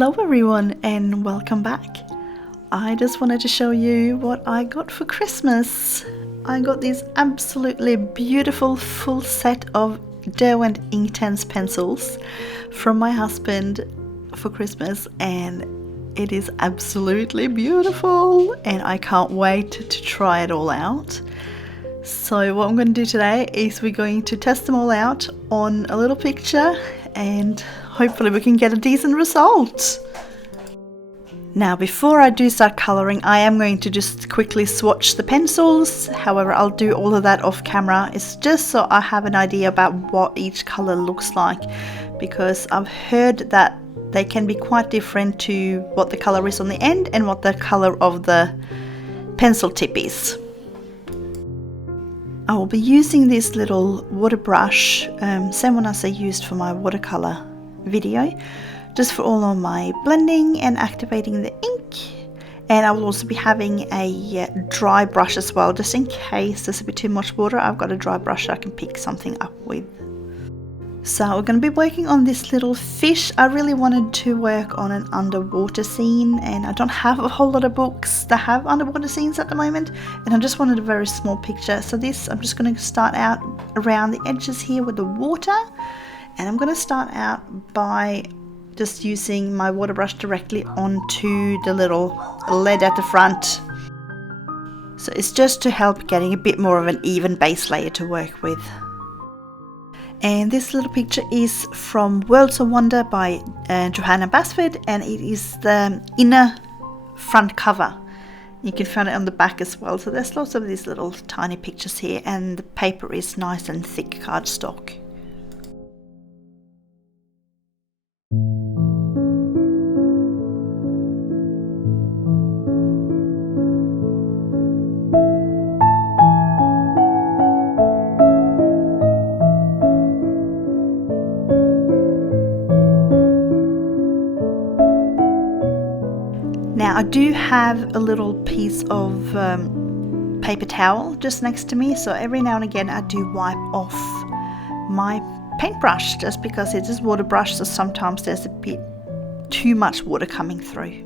Hello everyone and welcome back. I just wanted to show you what I got for Christmas. I got this absolutely beautiful full set of Derwent Inktense pencils from my husband for Christmas, and it is absolutely beautiful and I can't wait to try it all out. So what I'm going to do today is we're going to test them all out on a little picture and hopefully we can get a decent result. Now before I do start colouring, I am going to just quickly swatch the pencils. However, I'll do all of that off camera. It's just so I have an idea about what each colour looks like, because I've heard that they can be quite different to what the colour is on the end and what the colour of the pencil tip is. I will be using this little water brush, same one as I used for my watercolour video, just for all of my blending and activating the ink. And I will also be having a dry brush as well, just in case there's a bit too much water. I've got a dry brush I can pick something up with. So we're going to be working on this little fish. I really wanted to work on an underwater scene, and I don't have a whole lot of books that have underwater scenes at the moment, and I just wanted a very small picture. So this, I'm just going to start out around the edges here with the water, and I'm going to start out by just using my water brush directly onto the little lead at the front. So it's just to help getting a bit more of an even base layer to work with. And this little picture is from Worlds of Wonder by Johanna Basford, and it is the inner front cover. You can find it on the back as well. So there's lots of these little tiny pictures here, and the paper is nice and thick cardstock. Now I do have a little piece of paper towel just next to me, so every now and again I do wipe off my paintbrush, just because it is water brush, so sometimes there's a bit too much water coming through.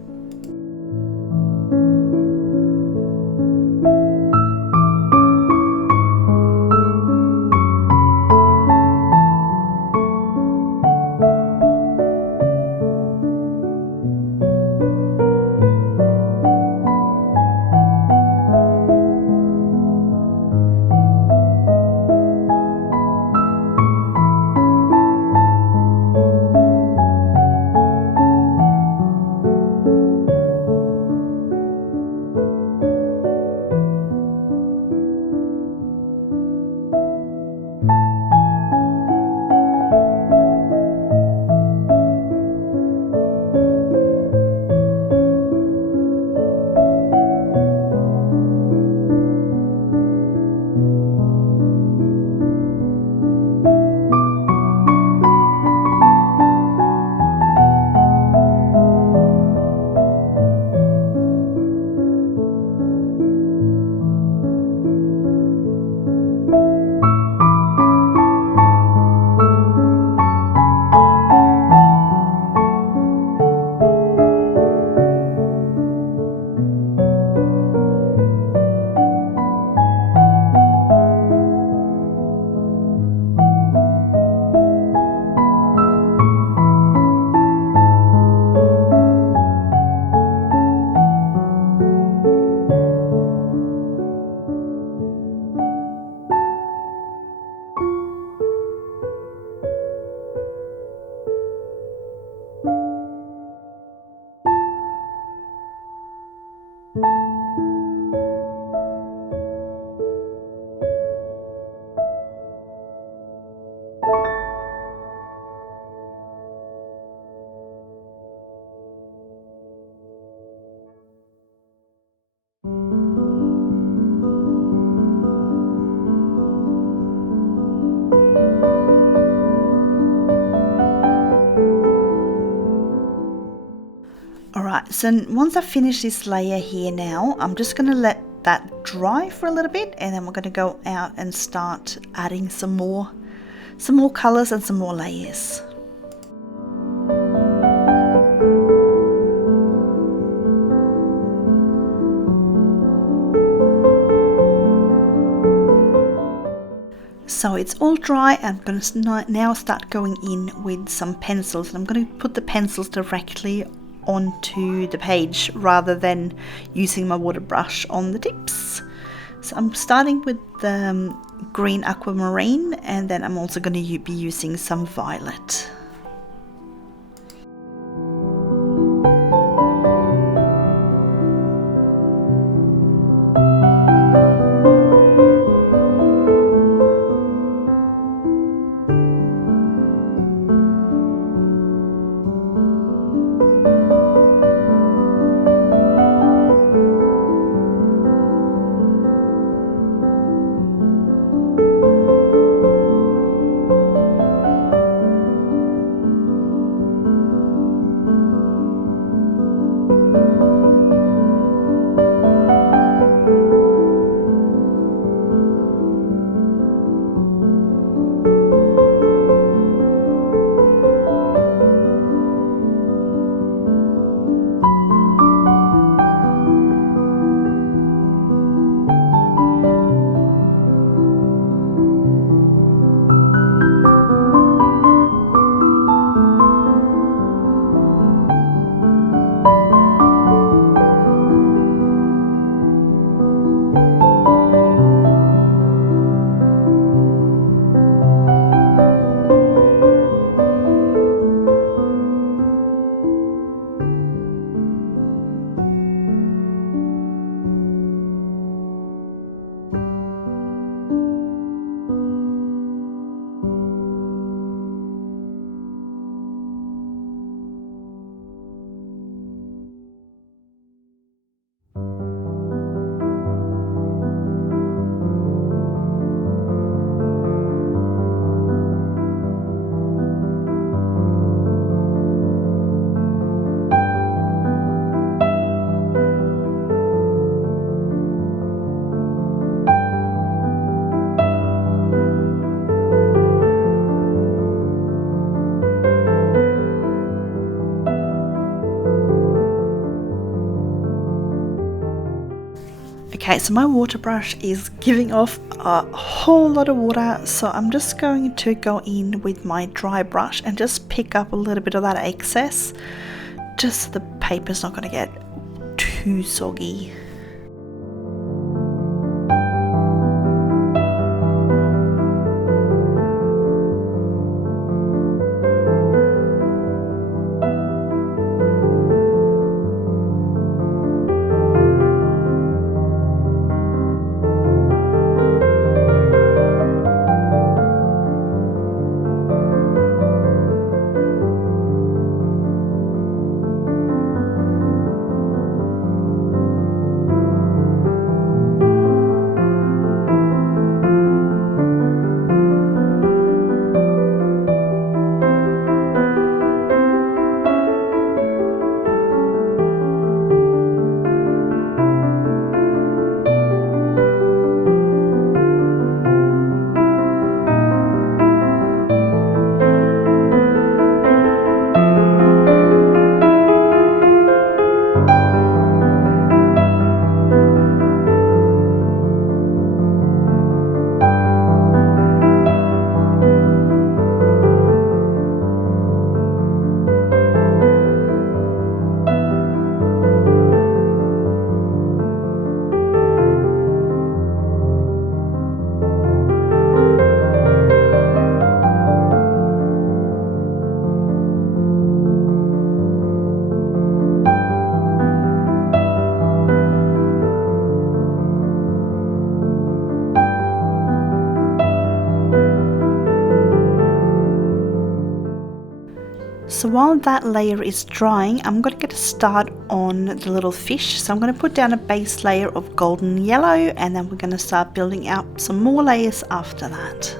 Alright, so once I finish this layer here now, I'm just going to let that dry for a little bit, and then we're going to go out and start adding some more colours and some more layers. So it's all dry. I'm going to now start going in with some pencils, and I'm going to put the pencils directly onto the page rather than using my water brush on the tips. So I'm starting with the green aquamarine, and then I'm also going to be using some violet. Okay, so my water brush is giving off a whole lot of water, so I'm just going to go in with my dry brush and just pick up a little bit of that excess, just so the paper's not going to get too soggy. So while that layer is drying, I'm going to get a start on the little fish. So I'm going to put down a base layer of golden yellow, and then we're going to start building out some more layers after that.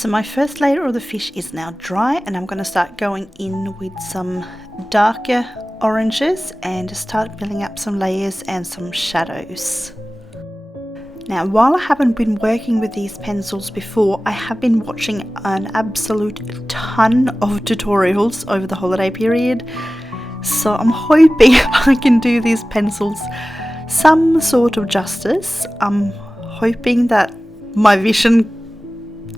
So my first layer of the fish is now dry, and I'm going to start going in with some darker oranges and start building up some layers and some shadows. Now, while I haven't been working with these pencils before, I have been watching an absolute ton of tutorials over the holiday period. So I'm hoping I can do these pencils some sort of justice. I'm hoping that my vision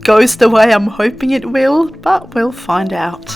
goes the way I'm hoping it will, but we'll find out.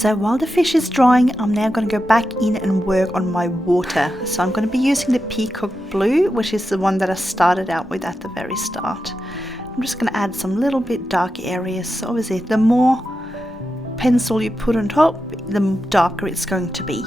So while the fish is drying, I'm now going to go back in and work on my water. So I'm going to be using the Peacock Blue, which is the one that I started out with at the very start. I'm just going to add some little bit dark areas. So obviously the more pencil you put on top, the darker it's going to be.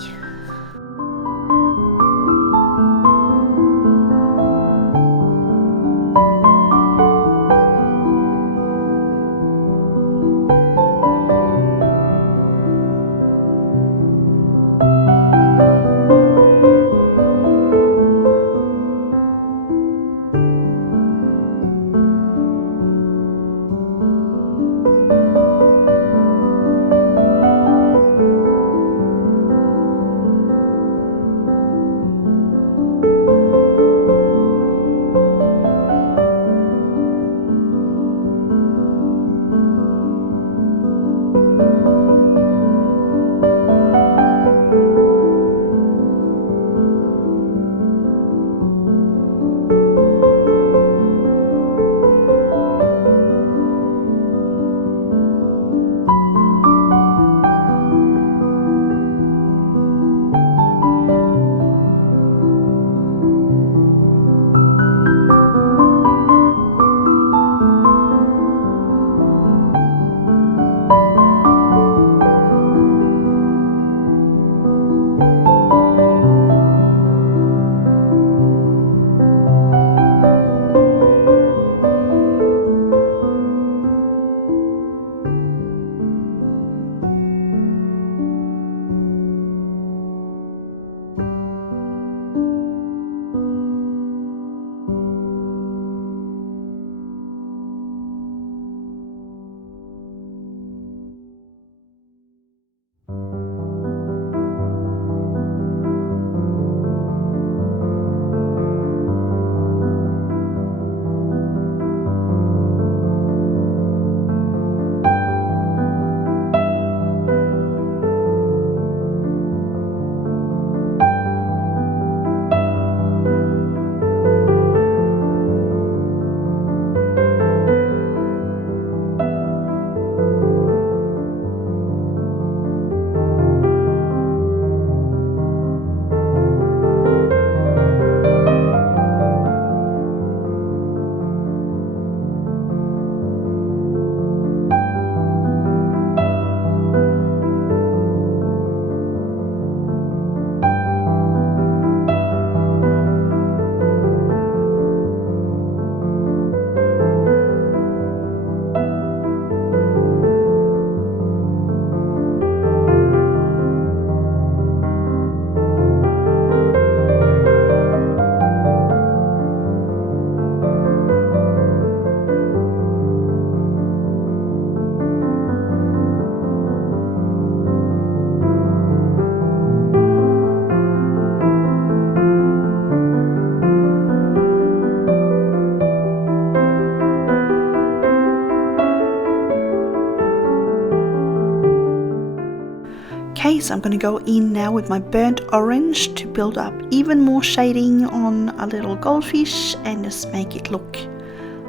Okay, so I'm going to go in now with my burnt orange to build up even more shading on a little goldfish and just make it look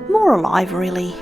more alive really.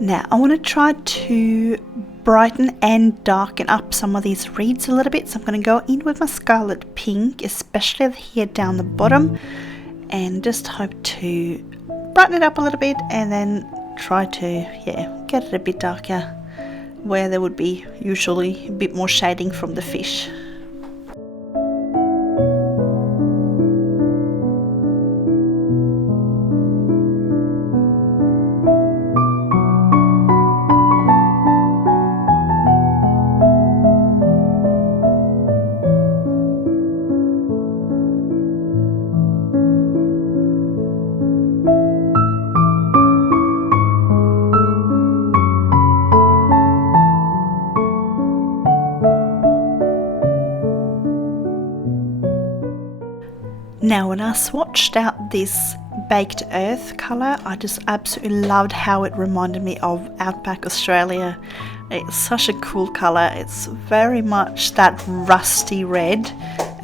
Now I want to try to brighten and darken up some of these reeds a little bit, so I'm going to go in with my scarlet pink, especially here down the bottom, and just hope to brighten it up a little bit and then try to get it a bit darker where there would be usually a bit more shading from the fish. Now when I swatched out this baked earth colour, I just absolutely loved how it reminded me of Outback Australia. It's such a cool colour. It's very much that rusty red,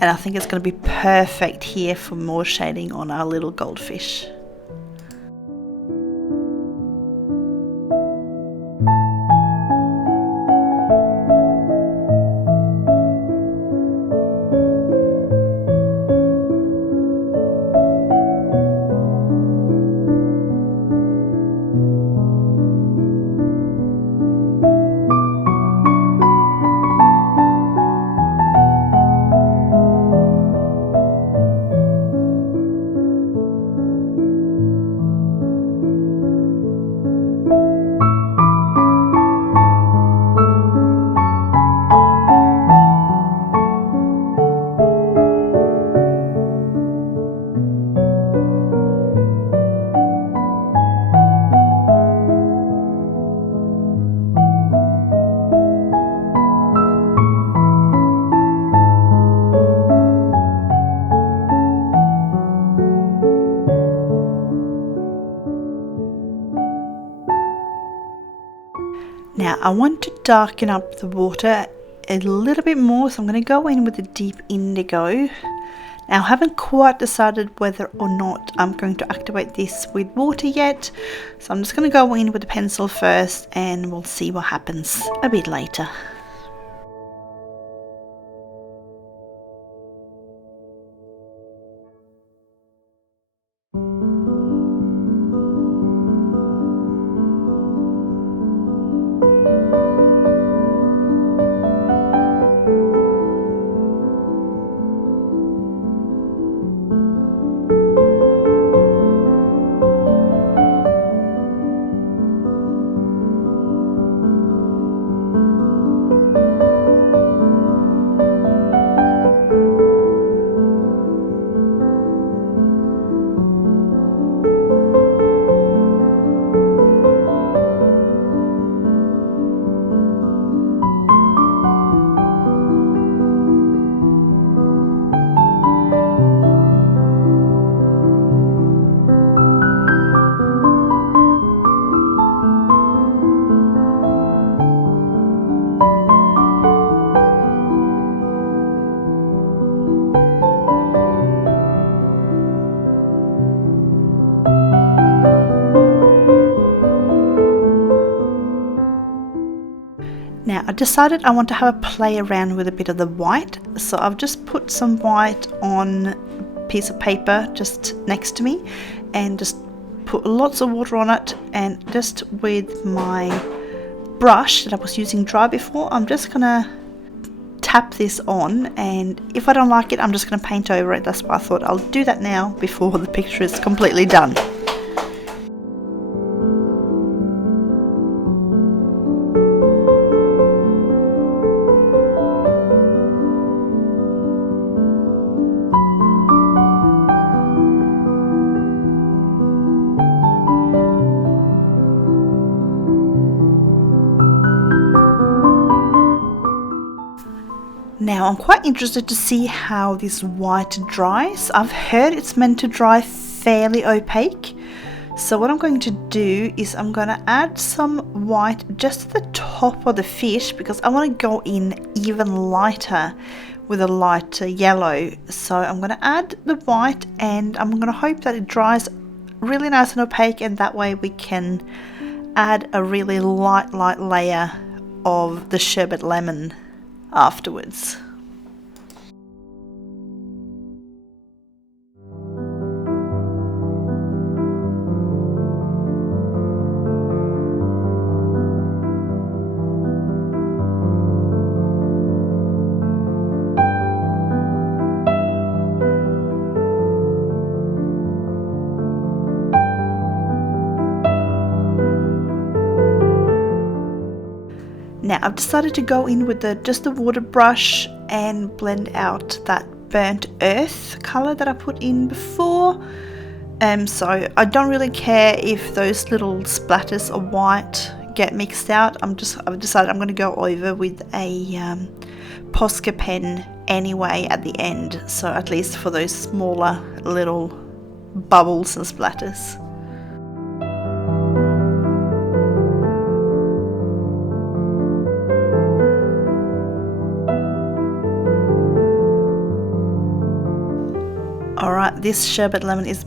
and I think it's going to be perfect here for more shading on our little goldfish. Now I want to darken up the water a little bit more, so I'm going to go in with the deep indigo. Now I haven't quite decided whether or not I'm going to activate this with water yet, so I'm just going to go in with the pencil first and we'll see what happens a bit later. Now I decided I want to have a play around with a bit of the white, so I've just put some white on a piece of paper just next to me and just put lots of water on it, and just with my brush that I was using dry before, I'm just gonna tap this on, and if I don't like it I'm just gonna paint over it. That's why I thought I'll do that now before the picture is completely done. Now I'm quite interested to see how this white dries. I've heard it's meant to dry fairly opaque. So what I'm going to do is I'm going to add some white just at the top of the fish, because I want to go in even lighter with a lighter yellow. So I'm going to add the white and I'm going to hope that it dries really nice and opaque, and that way we can add a really light layer of the sherbet lemon afterwards. Now I've decided to go in with just the water brush and blend out that burnt earth colour that I put in before. So I don't really care if those little splatters of white get mixed out. I've decided I'm going to go over with a Posca pen anyway at the end, so at least for those smaller little bubbles and splatters. Alright, this sherbet lemon is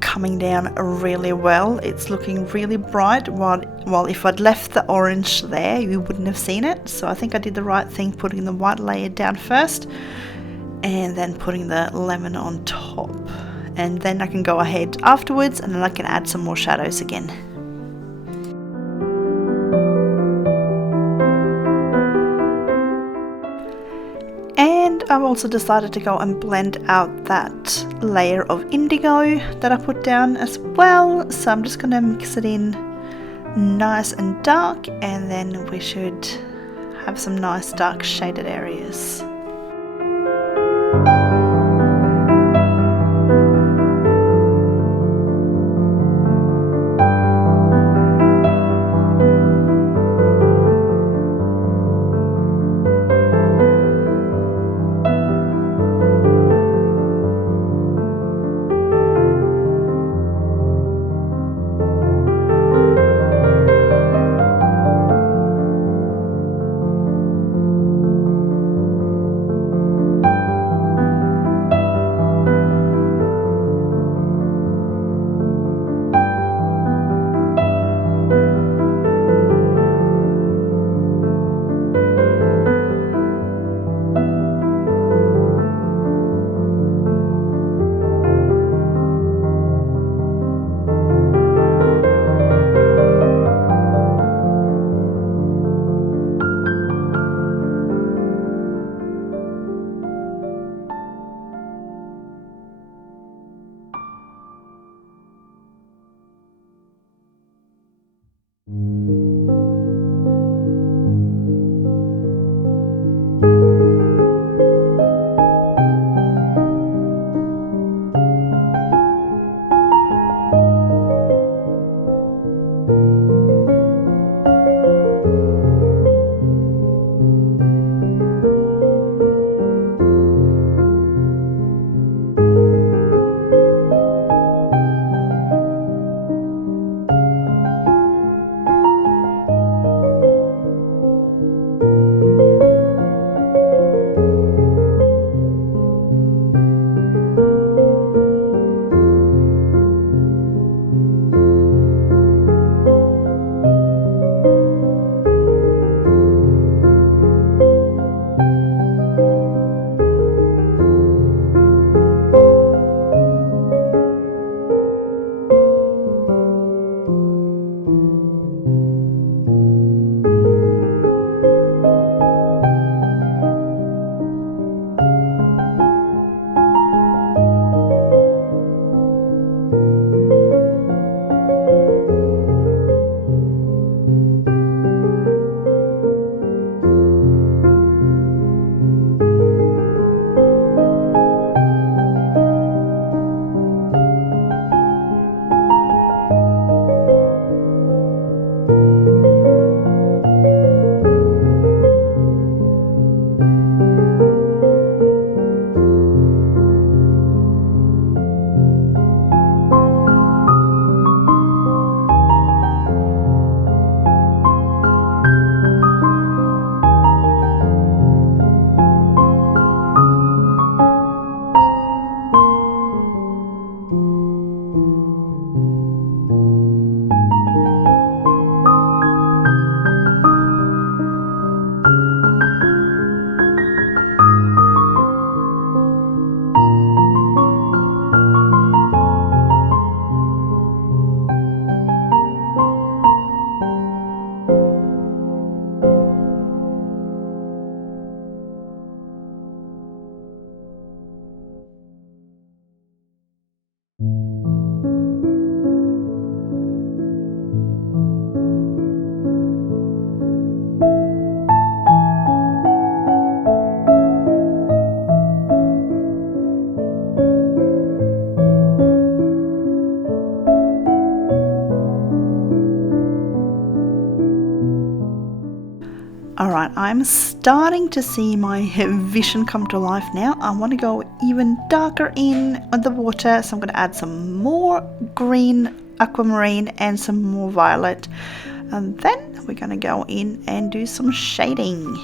coming down really well. It's looking really bright, while if I'd left the orange there you wouldn't have seen it. So I think I did the right thing putting the white layer down first and then putting the lemon on top, and then I can go ahead afterwards and then I can add some more shadows again. And I've also decided to go and blend out that layer of indigo that I put down as well. So I'm just going to mix it in nice and dark, and then we should have some nice dark shaded areas. Alright, I'm starting to see my vision come to life now. I want to go even darker in on the water, so I'm going to add some more green aquamarine and some more violet. And then we're going to go in and do some shading.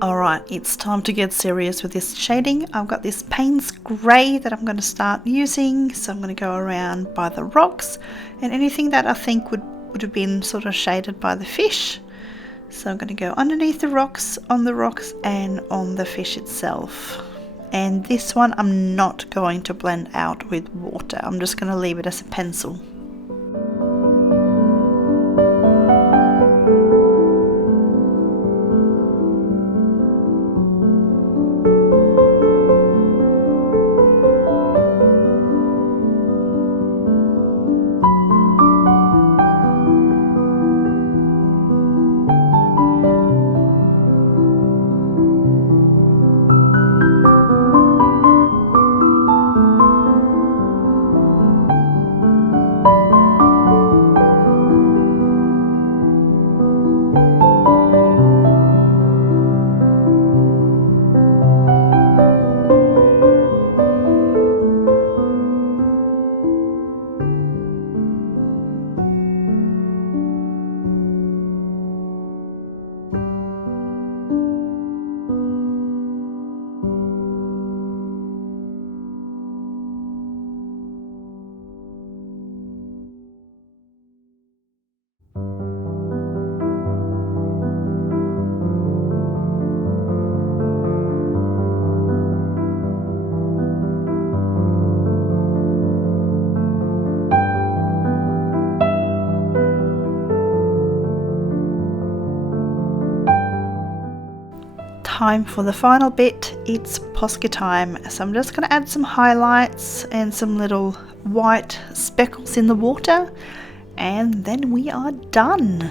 Alright, it's time to get serious with this shading. I've got this Payne's Grey that I'm going to start using, so I'm going to go around by the rocks and anything that I think would have been sort of shaded by the fish. So I'm going to go underneath the rocks, on the rocks and on the fish itself. And this one I'm not going to blend out with water, I'm just going to leave it as a pencil. time for the final bit. It's Posca time. So I'm just going to add some highlights and some little white speckles in the water, and then we are done.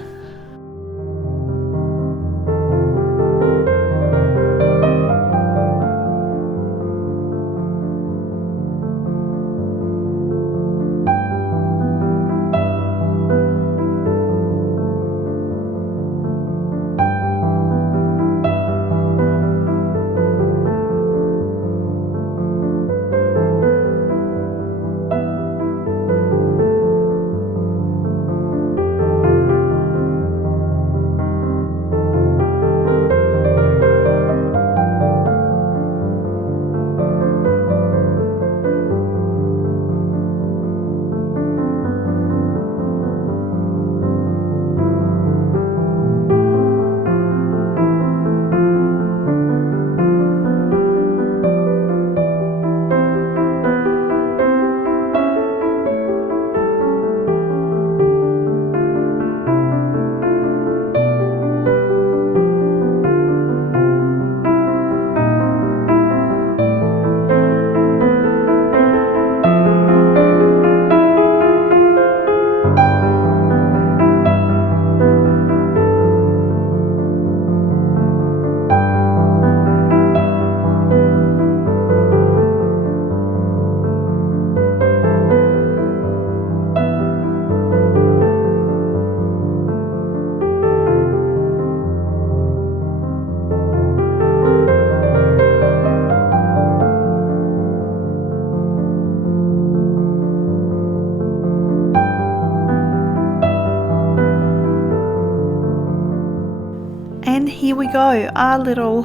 And here we go, our little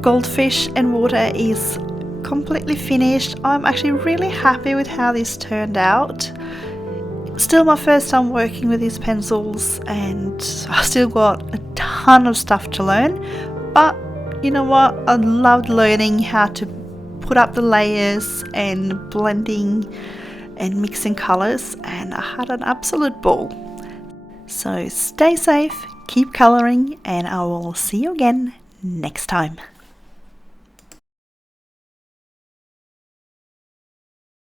goldfish and water is completely finished. I'm actually really happy with how this turned out. Still my first time working with these pencils, and I've still got a ton of stuff to learn, but you know what, I loved learning how to put up the layers and blending and mixing colours, and I had an absolute ball. So stay safe, keep colouring, and I will see you again next time.